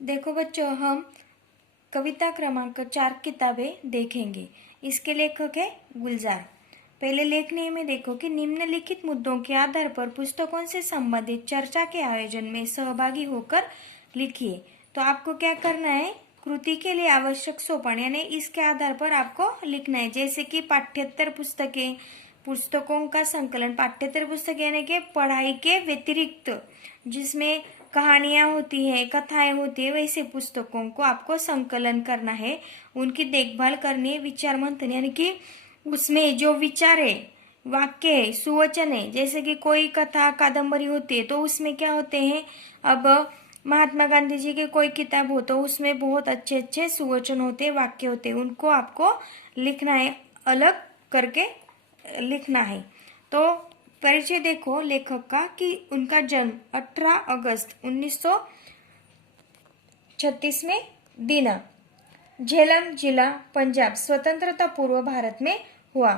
देखो बच्चों, हम कविता क्रमांक 4 किताबें देखेंगे। इसके लेखक है गुलजार। पहले लेखनी में देखो कि निम्नलिखित मुद्दों के आधार पर पुस्तकों से संबंधित चर्चा के आयोजन में सहभागी होकर लिखिए। तो आपको क्या करना है, कृति के लिए आवश्यक सोपान यानी इसके आधार पर आपको लिखना है। जैसे कि पाठ्येतर पुस्तकें, पुस्तकों का संकलन। पाठ्येतर पुस्तक यानी कि पढ़ाई के व्यतिरिक्त जिसमें कहानियां होती हैं, कथाएं होती है, वैसे पुस्तकों को आपको संकलन करना है, उनकी देखभाल करनी है। विचार मंथन यानी कि उसमें जो विचार है, वाक्य है, सुवचन है, जैसे कि कोई कथा कादम्बरी होती है तो उसमें क्या होते हैं, अब महात्मा गांधी जी की कोई किताब हो तो उसमें बहुत अच्छे अच्छे सुवचन होते हैं, वाक्य होते हैं, उनको आपको लिखना है, अलग करके लिखना है। तो परिचय देखो लेखक का कि उनका जन्म 18 अगस्त 1936 में दिन झेलम जिला पंजाब स्वतंत्रता पूर्व भारत में हुआ।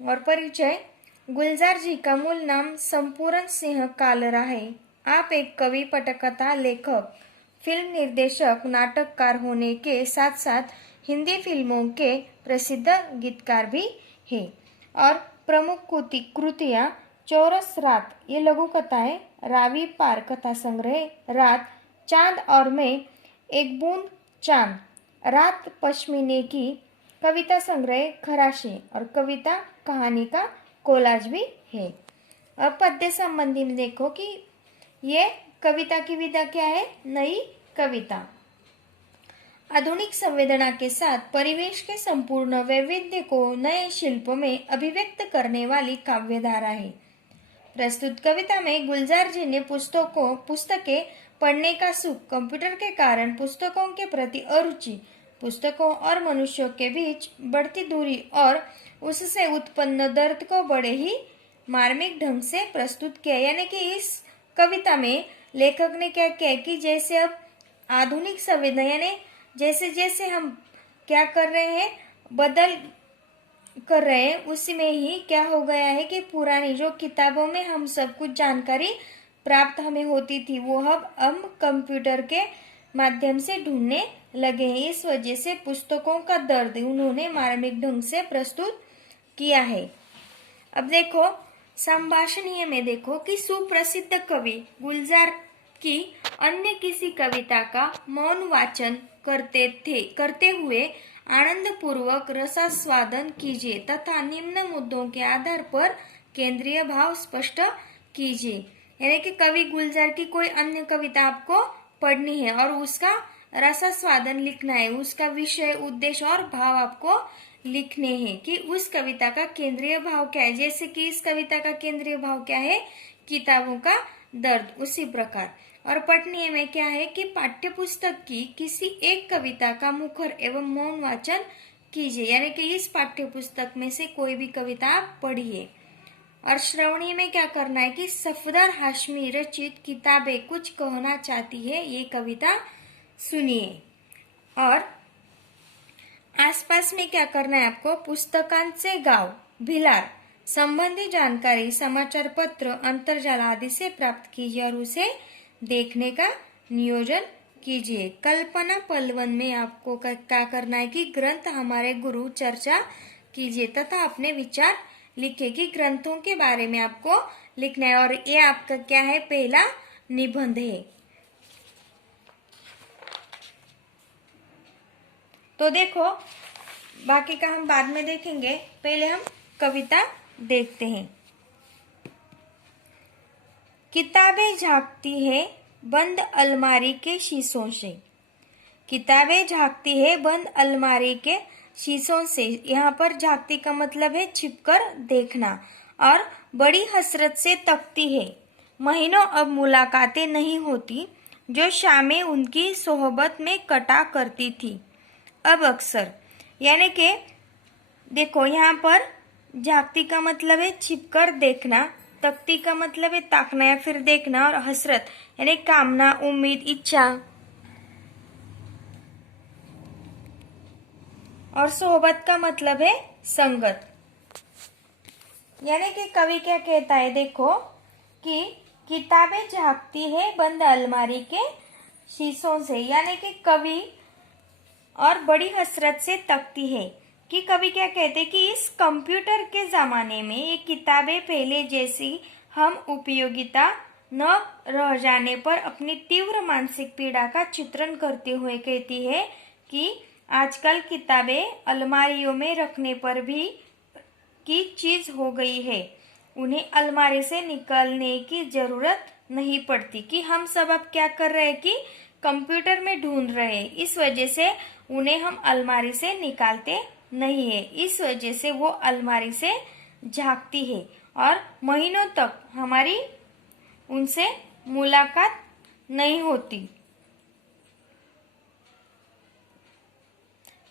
और परिचय, गुलजार जी का मूल नाम संपूर्ण सिंह कालरा है। आप एक कवि, पटकथा लेखक, फिल्म निर्देशक, नाटककार होने के साथ साथ हिंदी फिल्मों के प्रसिद्ध गीतकार भी हैं। और प्रमुख कृतियां चौरस रात, ये लघु कथा है, रावी पार कथा संग्रह, रात, चांद और मैं, एक बूंद चांद, रात पश्मीने की, कविता संग्रह खराशे और कविता कहानी का कोलाज भी है। अब पद्य संबंधी में देखो कि ये कविता की विधा क्या है, नई कविता। आधुनिक संवेदना के साथ परिवेश के संपूर्ण वैविध्य को नए शिल्प में अभिव्यक्त करने वाली काव्यधारा है। प्रस्तुत कविता में गुलजार जी ने पुस्तकें पढ़ने का सुख, कंप्यूटर के कारण पुस्तकों के प्रति अरुचि, पुस्तकों और मनुष्यों के बीच बढ़ती दूरी और उससे उत्पन्न दर्द को बड़े ही मार्मिक ढंग से प्रस्तुत किया। यानी कि इस कविता में लेखक ने क्या किया कि जैसे अब आधुनिक संवेदना यानी जैसे जैसे हम क्या कर रहे हैं, बदल कर रहे हैं, उसी में ही क्या हो गया है कि पुरानी जो किताबों में हम सब कुछ जानकारी प्राप्त हमें होती थी वो अब हम कंप्यूटर के माध्यम से ढूंढने लगे हैं। इस वजह से पुस्तकों का दर्द उन्होंने मार्मिक ढंग से प्रस्तुत किया है। अब देखो संभाषणीय में देखो कि सुप्रसिद्ध कवि गुलजार की अन्य किसी कविता का मौन वाचन करते हुए आनंद पूर्वक रसास्वादन कीजिए तथा निम्न मुद्दों के आधार पर केंद्रीय भाव स्पष्ट कीजिए। यानी कि कवि गुलजार की कोई अन्य कविता आपको पढ़नी है और उसका रसास्वादन लिखना है, उसका विषय, उद्देश्य और भाव आपको लिखने हैं कि उस कविता का केंद्रीय भाव क्या है। जैसे कि इस कविता का केंद्रीय भाव क्या है, किताबों का दर्द, उसी प्रकार। और पठनीय में क्या है कि पाठ्यपुस्तक की किसी एक कविता का मुखर एवं मौन वाचन कीजिए। यानी कि इस पाठ्यपुस्तक में से कोई भी कविता आप पढ़िए। और श्रवणीय में क्या करना है कि सफदर हाशमी रचित किताबें कुछ कहना चाहती है, ये कविता सुनिए। और आसपास में क्या करना है आपको, पुस्तकांचे गाव, भिलार संबंधी जानकारी समाचार पत्र, अंतर्जाल आदि से प्राप्त कीजिए और उसे देखने का नियोजन कीजिए। कल्पना पलवन में आपको क्या करना है कि ग्रंथ हमारे गुरु चर्चा कीजिए तथा अपने विचार लिखिए कि ग्रंथों के बारे में आपको लिखना है। और ये आपका क्या है, पहला निबंध है। तो देखो बाकी का हम बाद में देखेंगे, पहले हम कविता देखते हैं। किताबें झांकती है बंद अलमारी के शीशों से। किताबें झांकती है बंद अलमारी के शीशों से। यहाँ पर झांकती का मतलब है छिपकर देखना। और बड़ी हसरत से तकती है। महीनों अब मुलाकातें नहीं होती जो शामें उनकी सोहबत में कटा करती थी, अब अक्सर। यानी कि देखो यहाँ पर झांकती का मतलब है छिपकर देखना, तकती का मतलब है ताकना या फिर देखना, और हसरत यानी कामना, उम्मीद, इच्छा, और सोहबत का मतलब है संगत। यानी कि कवि क्या कहता है, देखो कि किताबें झांकती है बंद अलमारी के शीशों से, यानी कि कवि और बड़ी हसरत से तकती है कि कवि क्या कहते हैं कि इस कंप्यूटर के ज़माने में ये किताबें पहले जैसी हम उपयोगिता न रह जाने पर अपनी तीव्र मानसिक पीड़ा का चित्रण करते हुए कहती है कि आजकल किताबें अलमारियों में रखने पर भी की चीज हो गई है। उन्हें अलमारी से निकालने की जरूरत नहीं पड़ती, कि हम सब अब क्या कर रहे हैं कि कंप्यूटर में ढूंढ रहे हैं, इस वजह से उन्हें हम अलमारी से निकालते नहीं है। इस वजह से वो अलमारी से झांकती है और महीनों तक हमारी उनसे मुलाकात नहीं होती।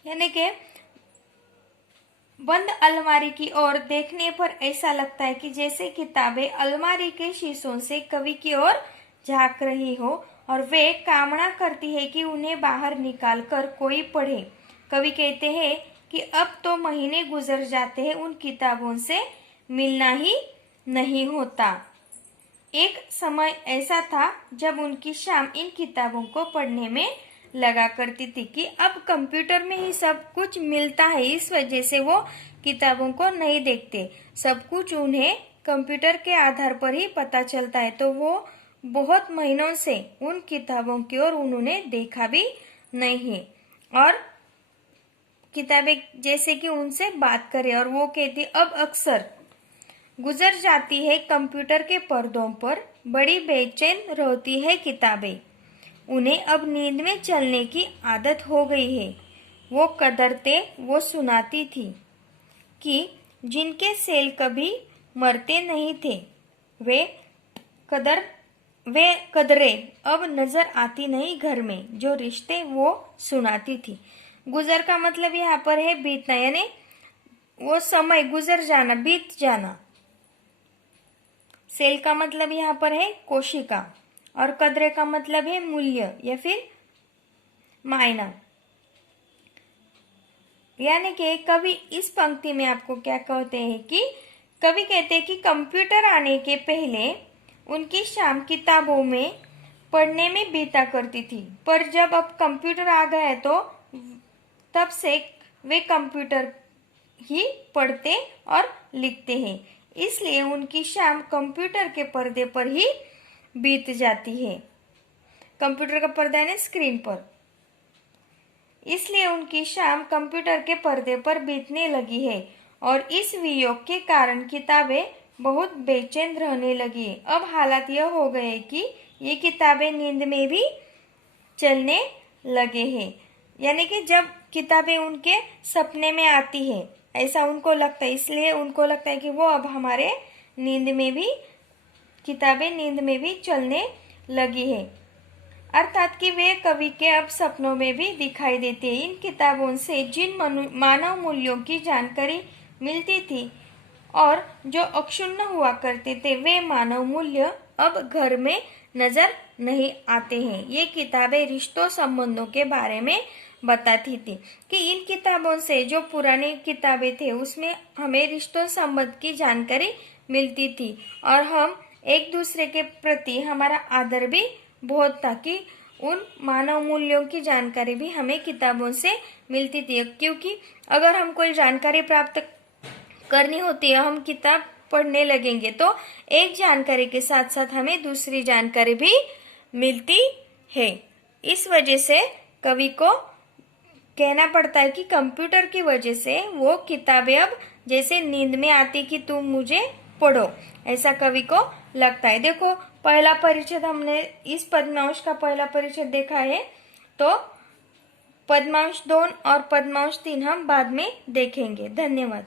यानी कि बंद अलमारी की ओर देखने पर ऐसा लगता है कि जैसे किताबें अलमारी के शीशों से कवि की ओर झांक रही हो और वे कामना करती है कि उन्हें बाहर निकालकर कोई पढ़े। कवि कहते हैं कि अब तो महीने गुजर जाते हैं, उन किताबों से मिलना ही नहीं होता। एक समय ऐसा था जब उनकी शाम इन किताबों को पढ़ने में लगा करती थी कि अब कंप्यूटर में ही सब कुछ मिलता है, इस वजह से वो किताबों को नहीं देखते, सब कुछ उन्हें कंप्यूटर के आधार पर ही पता चलता है। तो वो बहुत महीनों से उन किताबों की ओर उन्होंने देखा भी नहीं है और किताबें जैसे कि उनसे बात करे। और वो कहती अब अक्सर गुजर जाती है कंप्यूटर के पर्दों पर, बड़ी बेचैन रहती है किताबें, उन्हें अब नींद में चलने की आदत हो गई है। वो कदरते वो सुनाती थी कि जिनके सेल कभी मरते नहीं थे, वे कदरे अब नजर आती नहीं घर में, जो रिश्ते वो सुनाती थी। गुजर का मतलब यहाँ पर है बीतना, यानी वो समय गुजर जाना, बीत जाना। सेल का मतलब यहाँ पर है कोशिका और कदरे का मतलब है मूल्य या फिर मायना। यानी कि कवि इस पंक्ति में आपको क्या कहते हैं कि कवि कहते हैं कि कंप्यूटर आने के पहले उनकी शाम किताबों में पढ़ने में बीता करती थी, पर जब अब कंप्यूटर आ गया है तो तब से वे कंप्यूटर ही पढ़ते और लिखते हैं, इसलिए उनकी शाम कंप्यूटर के पर्दे पर ही बीत जाती है। कंप्यूटर का पर्दा है ना स्क्रीन पर, इसलिए उनकी शाम कंप्यूटर के पर्दे पर बीतने लगी है और इस वियोग के कारण किताबें बहुत बेचैन रहने लगी है। अब हालात यह हो गए कि ये किताबें नींद में भी चलने लगे हैं, यानी कि जब किताबें उनके सपने में आती है ऐसा उनको लगता है, इसलिए उनको लगता है कि वो अब हमारे नींद में भी किताबें नींद में भी चलने लगी है, अर्थात कि वे कवि के अब सपनों में भी दिखाई देते हैं। इन किताबों से जिन मानव मूल्यों की जानकारी मिलती थी और जो अक्षुण्ण हुआ करते थे, वे मानव मूल्य अब घर में नजर नहीं आते हैं। ये किताबें रिश्तों संबंधों के बारे में बताती थी कि इन किताबों से जो पुरानी किताबें थे उसमें हमें रिश्तों संबंध की जानकारी मिलती थी और हम एक दूसरे के प्रति हमारा आदर भी बहुत था, कि उन मानव मूल्यों की जानकारी भी हमें किताबों से मिलती थी। क्योंकि अगर हम कोई जानकारी प्राप्त करनी होती है, हम किताब पढ़ने लगेंगे तो एक जानकारी के साथ साथ हमें दूसरी जानकारी भी मिलती है। इस वजह से कवि को कहना पड़ता है कि कंप्यूटर की वजह से वो किताबें अब जैसे नींद में आती कि तुम मुझे पढ़ो, ऐसा कवि को लगता है। देखो पहला परिच्छेद हमने इस पद्मांश का पहला परिच्छेद देखा है, तो पद्मांश 2 और पद्मांश 3 हम बाद में देखेंगे। धन्यवाद।